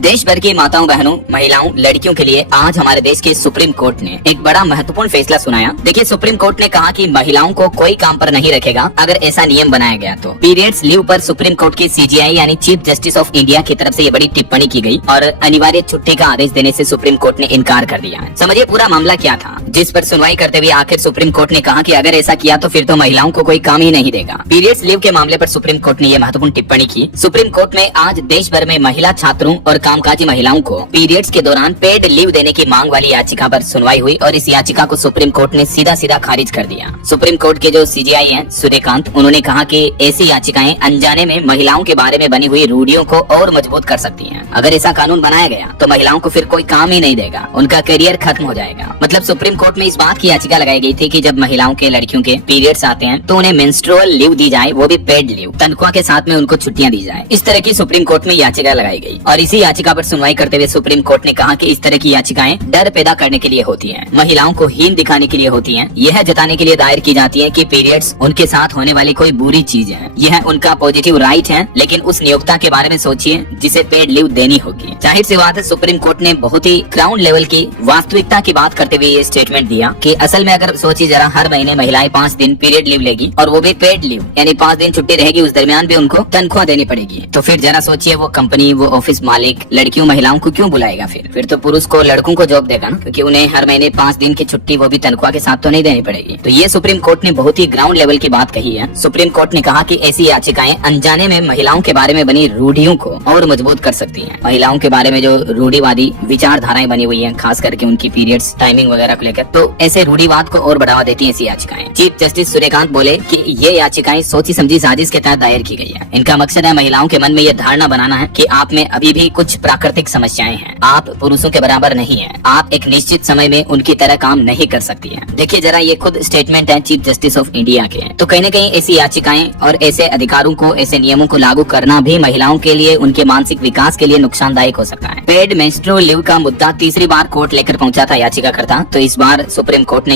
देश भर की माताओं, बहनों, महिलाओं, लड़कियों के लिए आज हमारे देश के सुप्रीम कोर्ट ने एक बड़ा महत्वपूर्ण फैसला सुनाया। देखिए, सुप्रीम कोर्ट ने कहा कि महिलाओं को कोई काम पर नहीं रखेगा अगर ऐसा नियम बनाया गया तो। पीरियड्स लीव पर सुप्रीम कोर्ट की सीजीआई यानी चीफ जस्टिस ऑफ इंडिया की तरफ से ये बड़ी टिप्पणी की गई और अनिवार्य छुट्टी का आदेश देने से सुप्रीम कोर्ट ने इनकार कर दिया। समझिए पूरा मामला क्या था, जिस पर सुनवाई करते हुए आखिर सुप्रीम कोर्ट ने कहा कि अगर ऐसा किया तो फिर तो महिलाओं को कोई काम ही नहीं देगा। पीरियड्स लीव के मामले पर सुप्रीम कोर्ट ने ये महत्वपूर्ण टिप्पणी की। सुप्रीम कोर्ट में आज देश भर में महिला छात्रों और कामकाजी महिलाओं को पीरियड्स के दौरान पेड लीव देने की मांग वाली याचिका पर सुनवाई हुई और इस याचिका को सुप्रीम कोर्ट ने सीधा सीधा खारिज कर दिया। सुप्रीम कोर्ट के जो सीजीआई हैं सूर्यकांत, उन्होंने कहा कि ऐसी याचिकाएं अनजाने में महिलाओं के बारे में बनी हुई रूढ़ियों को और मजबूत कर सकती हैं। अगर ऐसा कानून बनाया गया तो महिलाओं को फिर कोई काम ही नहीं देगा, उनका करियर खत्म हो जाएगा। मतलब सुप्रीम कोर्ट में इस बात की याचिका लगाई गई थी कि जब महिलाओं के, लड़कियों के पीरियड्स आते हैं तो उन्हें मेंस्ट्रुअल लीव दी जाए, वो भी पेड लीव, तनख्वाह के साथ में उनको छुट्टियां दी जाए। इस तरह की सुप्रीम कोर्ट में याचिका लगाई गई और इसी याचिका पर सुनवाई करते हुए सुप्रीम कोर्ट ने कहा कि इस तरह की याचिकाएं डर पैदा करने के लिए होती हैं, महिलाओं को हीन दिखाने के लिए होती हैं, यह जताने के लिए दायर की जाती है कि पीरियड्स उनके साथ होने वाली कोई बुरी चीज है। यह उनका पॉजिटिव राइट है, लेकिन उस नियोक्ता के बारे में सोचिए जिसे पेड लीव देनी होगी। जाहिर सी बात है, सुप्रीम कोर्ट ने बहुत ही ग्राउंड लेवल की वास्तविकता की बात करते हुए ये स्टेटमेंट दिया कि असल में अगर सोचिए जरा, हर महीने महिलाएं 5 दिन पीरियड लीव लेगी और वो भी पेड लीव, यानी 5 दिन छुट्टी रहेगी, उस दरमियान भी उनको तनख्वाह देनी पड़ेगी। तो फिर जरा सोचिए वो कंपनी, वो ऑफिस मालिक लड़कियों, महिलाओं को क्यों बुलाएगा? फिर तो पुरुष को, लड़कों को जॉब देगा ना, क्योंकि उन्हें हर महीने 5 दिन की छुट्टी वो भी तनख्वाह के साथ तो नहीं देनी पड़ेगी। तो ये सुप्रीम कोर्ट ने बहुत ही ग्राउंड लेवल की बात कही है। सुप्रीम कोर्ट ने कहा कि ऐसी याचिकाएं अनजाने में महिलाओं के बारे में बनी रूढ़ियों को और मजबूत कर सकती हैं। महिलाओं के बारे में जो रूढ़िवादी विचारधाराएं बनी हुई हैं, खास करके उनकी पीरियड्स टाइमिंग वगैरह को लेकर, तो ऐसे रूढ़िवाद को और बढ़ावा देती हैं ऐसी याचिकाएं। चीफ जस्टिस सूर्यकांत बोले कि ये याचिकाएं सोची समझी साजिश के तहत दायर की गई है। इनका मकसद है महिलाओं के मन में ये धारणा बनाना है कि आप में अभी भी कुछ प्राकृतिक समस्याएं हैं, आप पुरुषों के बराबर नहीं है, आप एक निश्चित समय में उनकी तरह काम नहीं कर सकती है। देखिए जरा, ये खुद स्टेटमेंट है चीफ जस्टिस ऑफ इंडिया के। तो कहीं न कहीं ऐसी याचिकाएं और ऐसे अधिकारों को, ऐसे नियमों को लागू करना भी महिलाओं के लिए, उनके मानसिक विकास के लिए नुकसानदायक हो सकता है। पेड मेंस्ट्रुअल लीव का मुद्दा तीसरी बार कोर्ट लेकर पहुंचा था याचिकाकर्ता, तो इस बार सुप्रीम कोर्ट ने